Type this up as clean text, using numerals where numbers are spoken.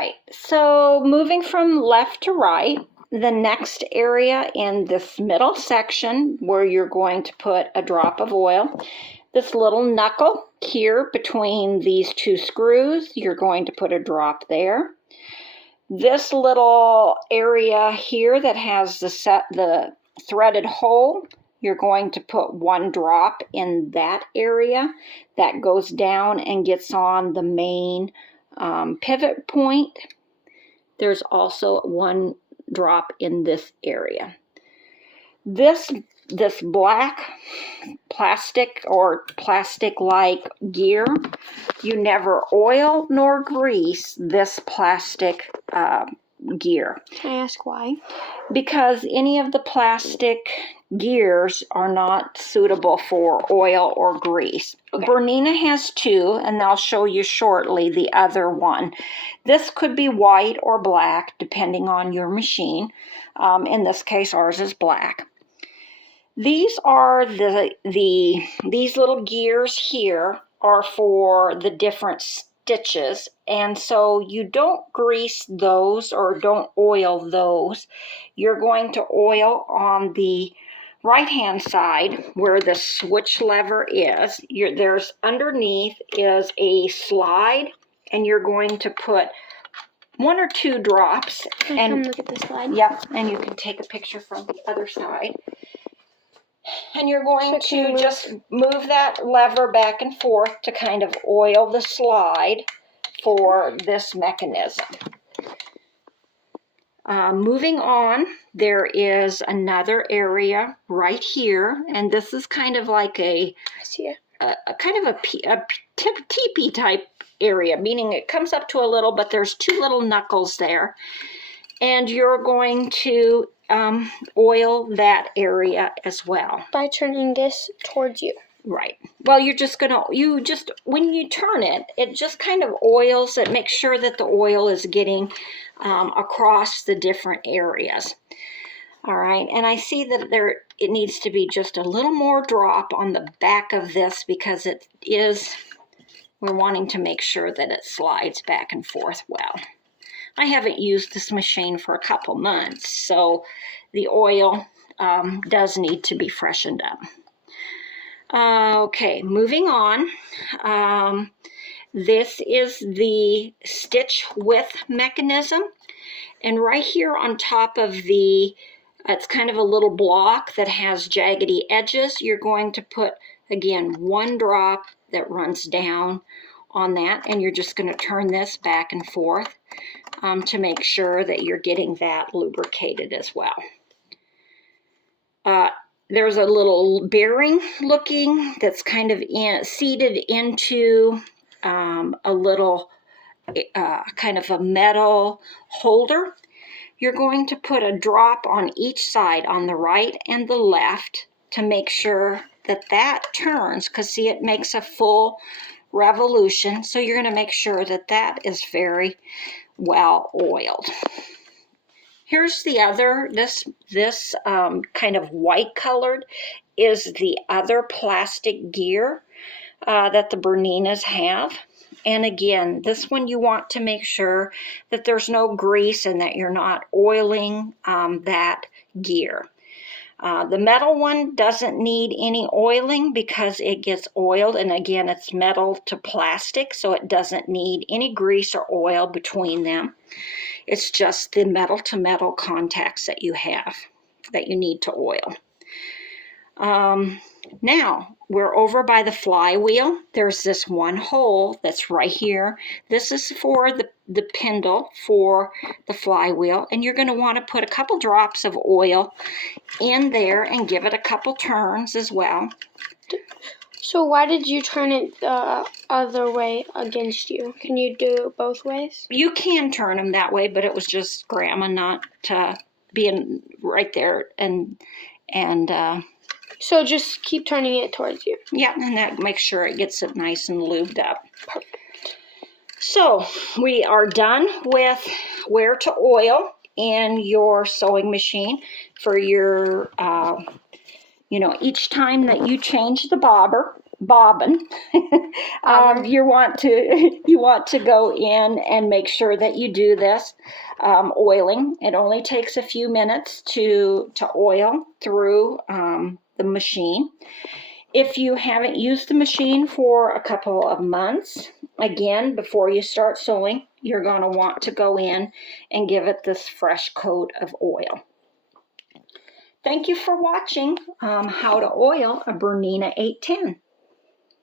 right, so moving from left to right, the next area in this middle section where you're going to put a drop of oil, this little knuckle here between these two screws, you're going to put a drop there. This little area here that has the threaded hole, you're going to put one drop in that area. That goes down and gets on the main pivot point. There's also one drop in this area. This black plastic or plastic-like gear, you never oil nor grease this plastic gear. Can I ask why? Because any of the plastic gears are not suitable for oil or grease. Okay. Bernina has two, and I'll show you shortly the other one. This could be white or black, depending on your machine. In this case, ours is black. These are these little gears here are for the different stitches, and so you don't grease those or don't oil those. You're going to oil on the right hand side where the switch lever is. There's underneath is a slide, and you're going to put one or two drops. Can I come look at the slide? Yep, and you can take a picture from the other side. And you're going to just move that lever back and forth to kind of oil the slide for this mechanism. Moving on, there is another area right here, and this is kind of like a teepee type area, meaning it comes up to a little, but there's two little knuckles there, and you're going to oil that area as well. By turning this towards you. Right. Well, when you turn it, it just kind of oils it, makes sure that the oil is getting across the different areas. All right, and I see that it needs to be just a little more drop on the back of this because we're wanting to make sure that it slides back and forth well. I haven't used this machine for a couple months, so the oil does need to be freshened up. Okay, moving on. This is the stitch width mechanism, and right here on top of it's kind of a little block that has jaggedy edges. You're going to put, again, one drop that runs down on that, and you're just going to turn this back and forth to make sure that you're getting that lubricated as well. There's a little bearing looking that's kind of seated into a little kind of a metal holder. You're going to put a drop on each side, on the right and the left, to make sure that turns, because see, it makes a full revolution. So you're going to make sure that is very well oiled. Here's the other, this kind of white colored is the other plastic gear that the Berninas have. And again, this one you want to make sure that there's no grease and that you're not oiling that gear. The metal one doesn't need any oiling because it gets oiled, and again, it's metal to plastic, so it doesn't need any grease or oil between them. It's just the metal to metal contacts that you have that you need to oil. Now, we're over by the flywheel. There's this one hole that's right here. This is for the spindle for the flywheel, and you're going to want to put a couple drops of oil in there and give it a couple turns as well. So why did you turn it the other way against you? Can you do it both ways? You can turn them that way, but it was just grandma not being right there and so just keep turning it towards you. Yeah, and that makes sure it gets it nice and lubed up. Perfect. So we are done with where to oil in your sewing machine for your, each time that you change the bobber, bobbin. Bobber. You want to go in and make sure that you do this oiling. It only takes a few minutes to oil through the machine. If you haven't used the machine for a couple of months, again, before you start sewing, you're going to want to go in and give it this fresh coat of oil. Thank you for watching how to oil a Bernina 810.